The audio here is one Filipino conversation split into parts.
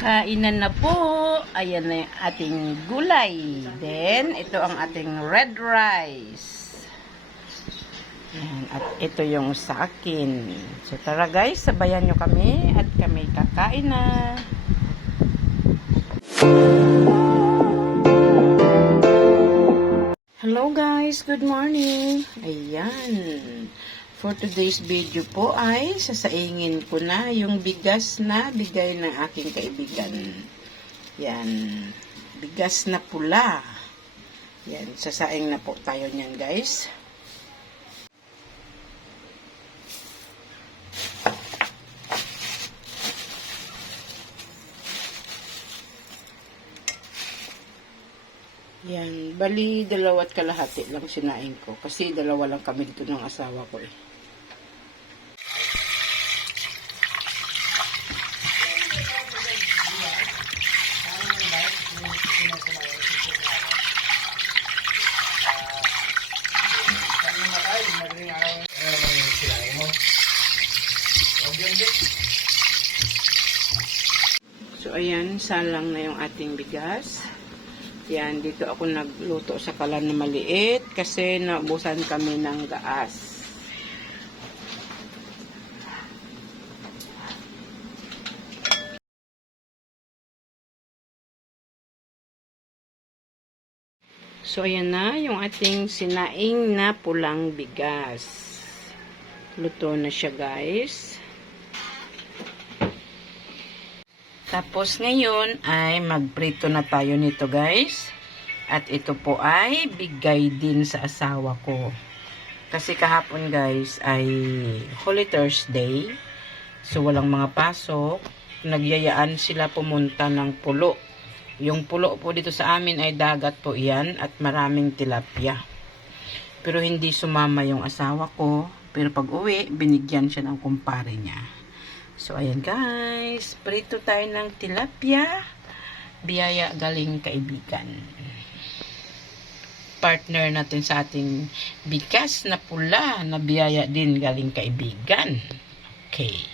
Kainan na po. Ayan na yung ating gulay. Then, ito ang ating red rice. Ayan, at ito yung sa akin. So, tara guys, sabayan nyo kami at kami kakain na. Hello guys, good morning. Ayan. For today's video po ay sasaingin ko na yung bigas na bigay ng aking kaibigan. Yan. Bigas na pula. Yan. Sasaing na po tayo niyan guys. Yan. Bali, 2.5 lang sinaing ko. Kasi 2 lang kami dito ng asawa ko eh. So, ayan, salang na yung ating bigas. Yan, dito ako nagluto sa kalan na maliit kasi naubusan kami ng gaas. So, ayan na yung ating sinaing na pulang bigas. Luto na siya, guys. Tapos ngayon ay magprito na tayo nito guys. At ito po ay bigay din sa asawa ko. Kasi kahapon guys ay Holy Thursday. So walang mga pasok. Nagyayaan sila pumunta ng pulo. Yung pulo po dito sa amin ay dagat po iyan at maraming tilapia. Pero hindi sumama yung asawa ko. Pero pag uwi, binigyan siya ng kumpare niya. So, ayan guys. Prito tayo ng tilapia. Biyaya galing kaibigan. Partner natin sa ating bigas na pula na biyaya din galing kaibigan. Okay.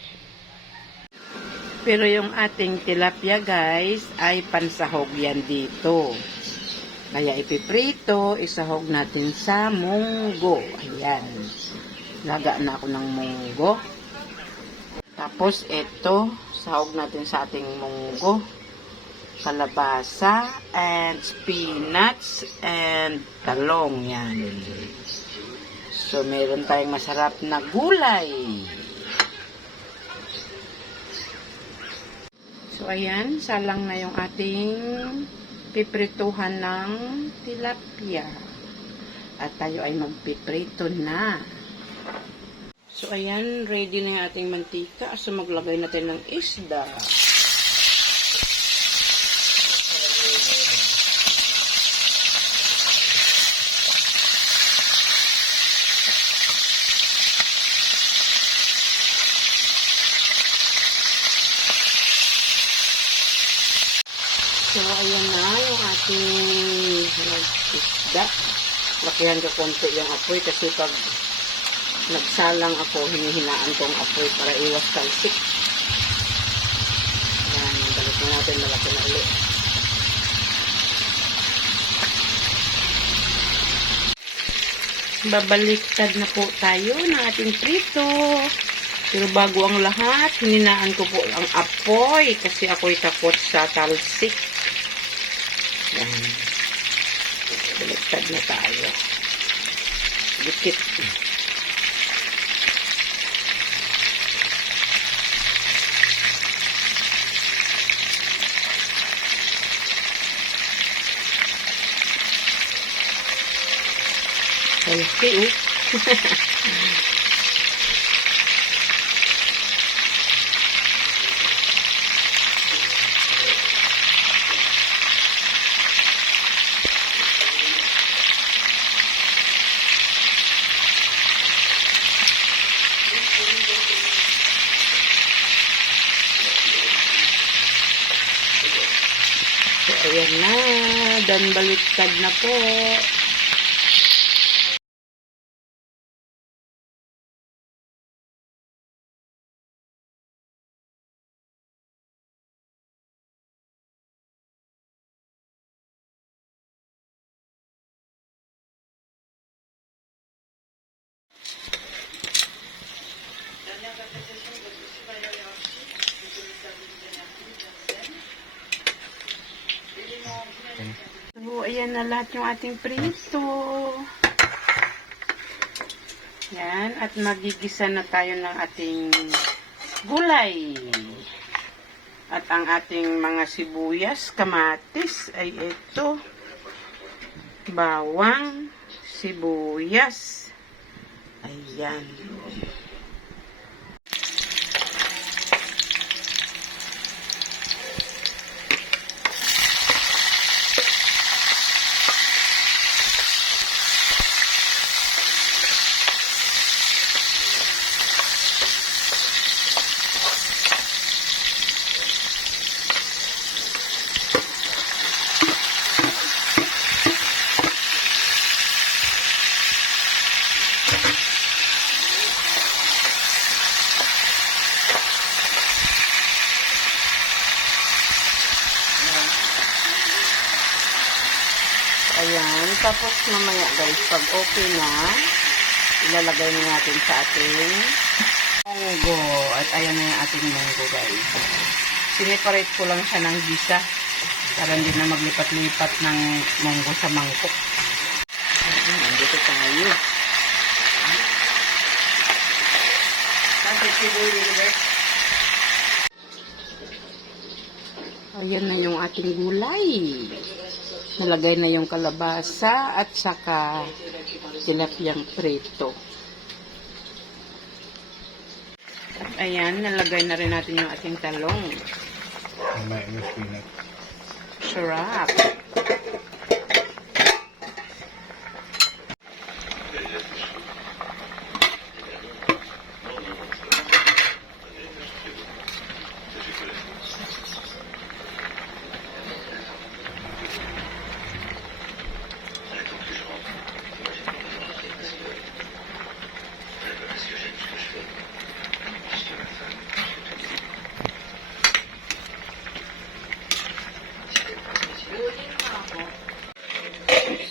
Pero yung ating tilapia guys ay pansahog yan dito. Kaya ipiprito, isahog natin sa munggo. Ayan. Laga na ako ng munggo. Tapos, ito, sahog natin sa ating munggo, kalabasa, and spinach, and talong. Yan. So, meron tayong masarap na gulay. So, ayan, salang na yung ating piprituhan ng tilapia. At tayo ay magpiprito na. So, ayan, ready na yung ating mantika. So, maglagay natin ng isda. So, ayan na yung ating isda. Lakihan ko konti yung apoy kasi pag nagsalang ako, hinihinaan kong apoy para iwas talsik. Yan, balik na natin, malaki na ulit. Babaliktad na po tayo ng ating prito. Pero bago ang lahat, hininaan ko po ang apoy kasi ako'y takot sa talsik. Yan. Baliktad na tayo. Dikit. Okay. So, ayan na. Dan baliktad na po. ayan na lahat yung ating prito. Yan. At magigisa na tayo ng ating gulay. At ang ating mga sibuyas, kamatis, ay ito. Bawang, sibuyas. Ayan. Ayan, tapos mamaya guys, pag okay na, ilalagay na natin sa ating munggo. At ayan na yung ating munggo guys. Sineparate ko lang siya ng gisa para hindi na maglipat-lipat ng munggo sa mangkok. Nandito tayo. Ayan na yung ating gulay. Nalagay na yung kalabasa at saka tilapiyang prito. At ayan, nalagay na rin natin yung ating talong. Sarap.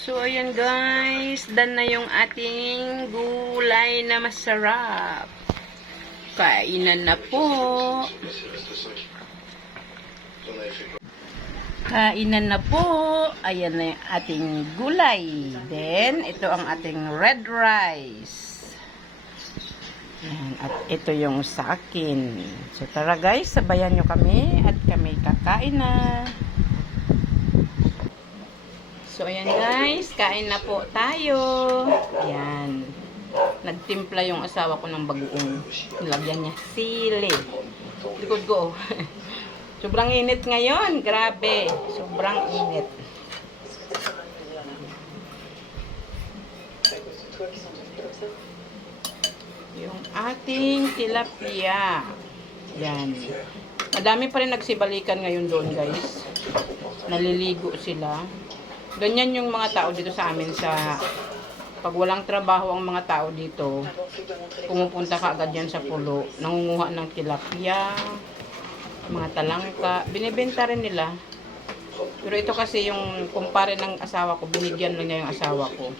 So, ayan guys. Done na yung ating gulay na masarap. Kainan na po. Kainan na po. Ayan na yung ating gulay. Then, ito ang ating red rice. Ayan, at ito yung sa akin. So, tara guys. Sabayan nyo kami. At kami kakain na. So, ayan guys, kain na po tayo. Ayan. Nagtimpla yung asawa ko ng bagoong. Nilagyan niya sili. Likod ko. Sobrang init ngayon. Grabe. Sobrang init. Yung ating tilapia. Ayan. Madami pa rin nagsibalikan ngayon doon guys. Naliligo sila. Ganyan yung mga tao dito sa amin sa pag walang trabaho ang mga tao dito, pumupunta ka agad yan sa pulo, nangunguha ng tilapia, mga talangka, binibenta rin nila. Pero ito kasi yung kumpare ng asawa ko, binigyan lang niya yung asawa ko.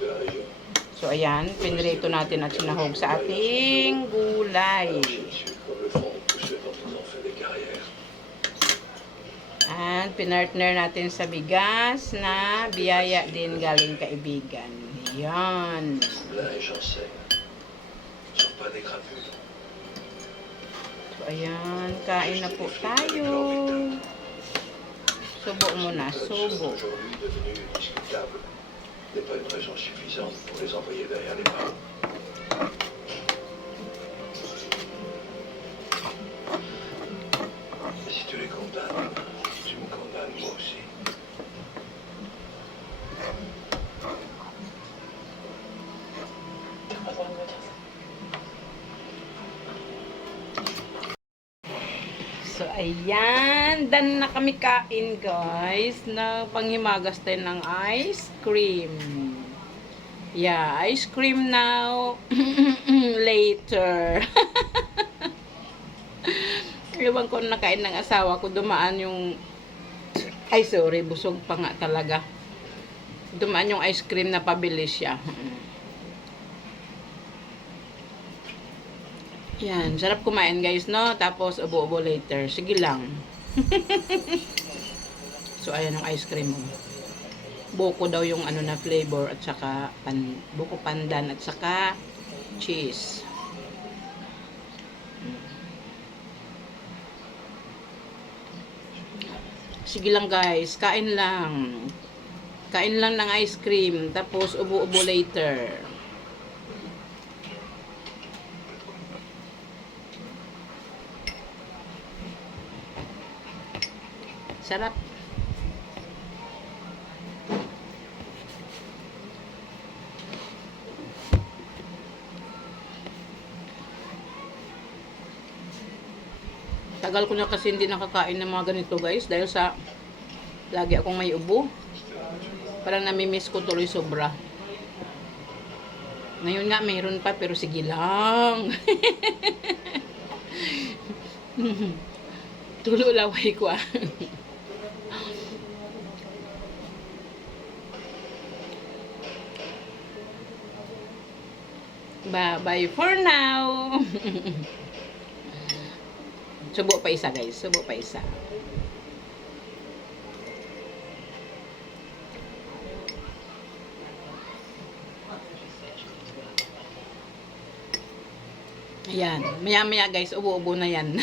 So ayan, pinrito natin at sinahog sa ating gulay. And pinartner natin sa bigas na biyaya din galing kaibigan. Yan. So, ayan. Kain na po tayo. Subo muna. Subo. So, ayan. Done na kami kain, guys. Na panghimagas tayo ng ice cream. Yeah, ice cream now. Later. Iwan ko nakain ng asawa ko. Dumaan yung... Ay, sorry. Busog pa nga talaga. Dumaan yung ice cream na pabili siya. Yan, sarap kumain guys, no? Tapos ubo-ubo later. Sige lang. So, ayan ang ice cream mo. buko daw yung ano na flavor at saka buko pandan at saka cheese. Sige lang guys, kain lang. Kain lang ng ice cream, tapos ubo-ubo later. Sarap. Tagal ko na kasi hindi nakakain ng mga ganito guys, dahil sa lagi akong may ubo. Parang namimiss ko tuloy sobra. Ngayon nga mayroon pa, pero sige lang. Tulo laway ko ah. Bye for now. Subo pa isa guys, subo pa isa. Ayan, maya-maya guys, ubo-ubo na yan.